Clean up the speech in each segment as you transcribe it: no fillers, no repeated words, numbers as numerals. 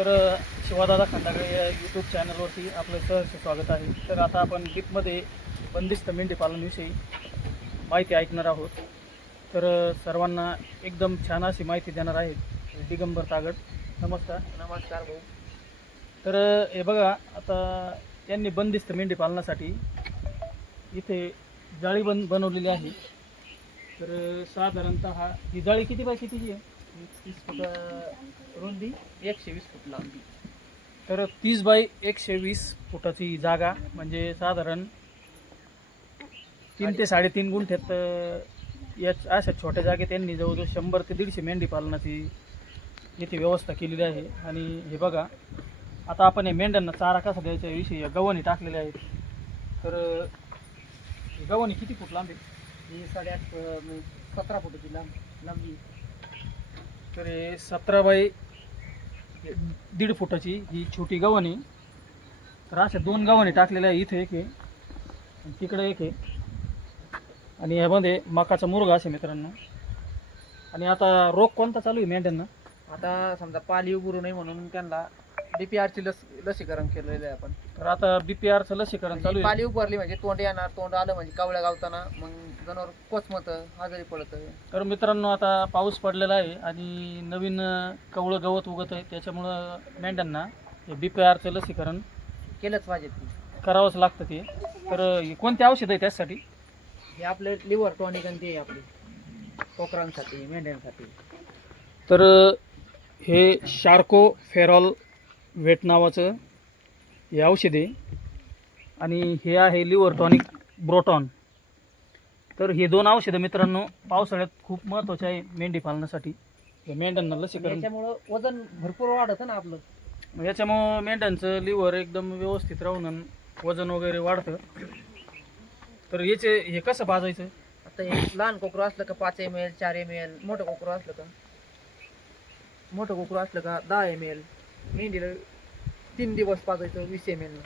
तर शिवादादा खंडागळे या यूट्यूब चॅनलवरती आपलं सहर्ष स्वागत आहे. तर आता आपण डीपमध्ये बंदिस्त मेंढी पालनाविषयी माहिती ऐकणार आहोत. तर सर्वांना एकदम छान अशी माहिती देणार आहेत दिगंबर तागड. नमस्कार. नमस्कार भाऊ. तर हे बघा, आता यांनी बंदिस्त मेंढी पालनासाठी इथे जाळी बनवलेली आहे. तर साधारणतः ही जाळी किती बाय कितीची आहे? 30 फूट रुंदी, 120 फूट लांबी. तर 30 बाय 120 फुटाची जागा म्हणजे साधारण 3 ते 3.5 गुंठ्यात या अशा छोट्या जागेत त्यांनी जवळजवळ 100 ते 150 मेंढी पालनाची इथे व्यवस्था केलेली आहे. आणि हे बघा, आता आपण हे मेंढ्यांना चारा कसा द्यायचा याविषयी गव्हाणी टाकलेल्या आहेत. तर ही गव्हाणी किती फूट लांब आहे? ही 17 फुटाची लांबी. तर हे 17 बाय 1.5 फुटाची ही छोटी गव्हाणी. तर अशा 2 गव्हाणी टाकलेल्या आहे. इथे एक आहे आणि तिकडे एक आहे. आणि यामध्ये मकाचा मुरगा असे मित्रांनो. आणि आता रोग कोणता चालू आहे मेंढ्यांना? आता समजा पाली उभरू नये म्हणून त्यांना DPRची लसीकरण केलेलं आहे आपण. तर आता BPRचं लसीकरण चालू आहे. पाली उभारली म्हणजे तोंड येणार, तोंड आलं म्हणजे कावळ्या गावताना मग जनावर कोचमतं, आजारी पडतं. तर मित्रांनो, आता पाऊस पडलेला आहे आणि नवीन कवळं गवत उगत आहे. त्याच्यामुळं मेंढ्यांना हे BPRचं लसीकरण केलंच पाहिजे. करावंच लागतं ते. तर हे कोणते औषध आहे त्यासाठी? हे आपलं लिव्हर टॉनिक आणि ते आहे आपले कोकरांसाठी, मेंढ्यांसाठी. तर हे शार्को फेरॉल वेट नावाचं हे औषध आहे. आणि हे आहे लिव्हर टॉनिक ब्रोटॉन. तर हे 2 औषधं मित्रांनो पावसाळ्यात खूप महत्त्वाचे आहे मेंढी पालनासाठी. या मेंढ्यांना लसीकरण, त्याच्यामुळं वजन भरपूर वाढतं ना आपलं. याच्यामुळं मेंढ्यांचं लिव्हर एकदम व्यवस्थित राहून आणि वजन वगैरे वाढतं. तर याचे हे कसं पाजायचं? आता हे लहान कोकरू असलं का 5 ml, 4 ml, मोठं कोकरू असलं का 10 ml, मेंढीला 3 दिवस पाजायचं 20 ml.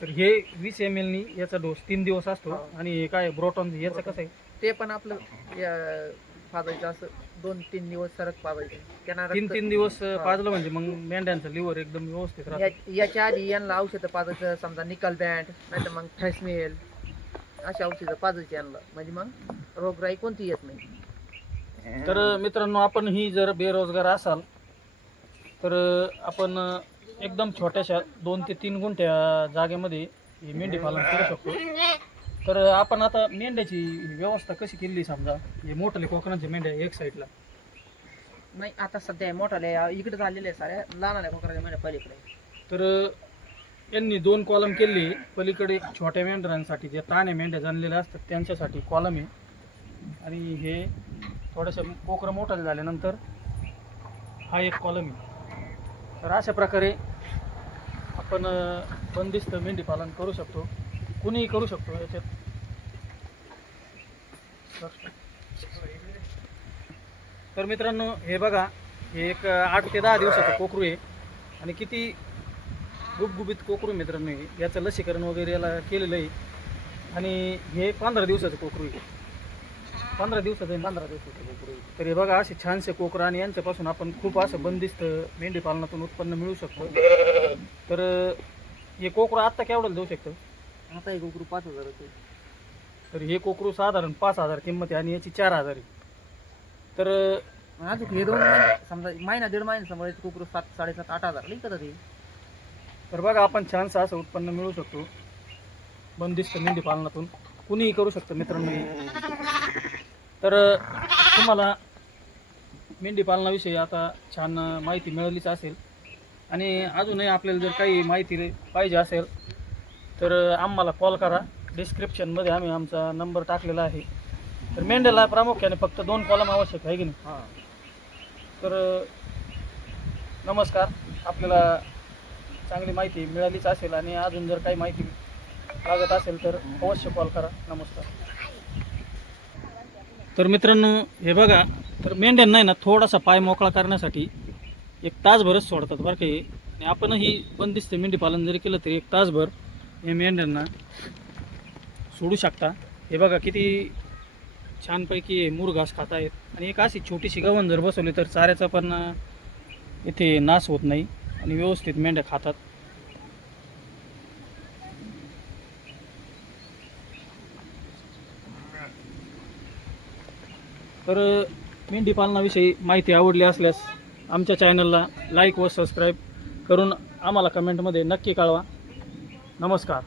तर हे 20 ml नी याचा डोस 3 दिवस असतो. आणि हे काय ब्रोटॉन याचं कसं आहे? ते पण आपलं पाजायचं असं 2-3 दिवस सरक पाजायचं. त्यांना 3 दिवस पाजलं म्हणजे मग मेंढ्यांचं लिव्हर एकदम व्यवस्थित राहतं. याच्या आधी यांना औषधं पाजायचं, समजा निकल बँड नाही तर मग थॅसमेल अशी औषधं पाजायची यांना, म्हणजे मग रोगराई कोणती येत नाही. तर मित्रांनो, आपण ही जर बेरोजगार असाल तर आपण एकदम छोट्याशा 2 ते 3 गुंठ्या जागेमध्ये हे मेंढी पालन करू शकतो. तर आपण आता मेंढ्याची व्यवस्था कशी केली? समजा हे मोठे कोकणाचे मेंढ्या एक साईडला नाही, आता सध्या मोठाले इकडे झालेले आहे, साऱ्या लहान कोकराच्या मेंढ्या पलीकडे. तर यांनी 2 कॉलम केले. पलीकडे छोट्या मेंढरांसाठी जे ताण्या मेंढ्या जनलेल्या असतात त्यांच्यासाठी कॉलम आहे. आणि हे थोडंसं कोकरं मोठं झाल्यानंतर हा एक कॉलम आहे. तर अशा प्रकारे आपण बंदिस्त मेंढी पालन करू शकतो. कुणीही करू शकतो याच्यात. तर मित्रांनो, हे बघा, हे एक 8 ते 10 दिवसाचं कोकरू आहे. आणि किती गुबगुबीत कोकरू मित्रांनो. हे याचं लसीकरण वगैरे याला केलेलं आहे. आणि हे 15 दिवसाचं कोकरू आहे. 15 दिवसाचं आहे. 15 दिवसाचं कोकरू. तर हे बघा, असे छानसे कोकरं आणि यांच्यापासून आपण खूप असं बंदिस्त मेंढी पालनातून उत्पन्न मिळू शकतो. तर हे कोकरू आत्ता केवढं देऊ शकतं? आता हे कोकरू 5,000. तर हे कोकरू साधारण 5,000 किंमत आहे आणि याची 4,000 आहे. तर अजून हे 2 समजा महिना 1.5 महिना सांभाळायचं कोकरू 7,000, 8,000 लिहितं ते. तर बघा, आपण छानसं असं उत्पन्न मिळू शकतो बंदिस्त मेंढी पालनातून. कुणीही करू शकतं मित्रांनो. तर तुम्हाला मेंढी पालनाविषयी आता छान माहिती मिळालीच असेल. आणि अजूनही आपल्याला जर काही माहिती पाहिजे असेल तर आम्हाला कॉल करा. डिस्क्रिप्शनमध्ये आम्ही आमचा नंबर टाकलेला आहे. तर मेंढ्याला प्रामुख्याने फक्त 2 कॉलम आवश्यक आहे की नाही? हां. तर नमस्कार. आपल्याला चांगली माहिती मिळालीच असेल आणि अजून जर काही माहिती लागत असेल तर अवश्य कॉल करा. नमस्कार. तर मित्रांनो, हे बघा, तर मेंढ्यांना आहे ना थोडासा पाय मोकळा करण्यासाठी 1 तासभरच सोडतात बरं का हे. आणि आपणही बंदिस्त मेंढी पालन जरी केलं तरी 1 तासभर हे मेंढ्यांना सोडू शकता. हे बघा, किती छानपैकी मूर घास खात आहेत. आणि एक अशी छोटीशी गव्हाण जर बसवली तर चाऱ्याचा पण इथे नाश होत नाही. आणि व्यवस्थित मेंढ्या खातात. तर मेंढी पालनाविषयी माहिती आवडली असल्यास आमच्या चॅनलला लाईक व सबस्क्राईब करून आम्हाला कमेंटमध्ये नक्की कळवा. नमस्कार.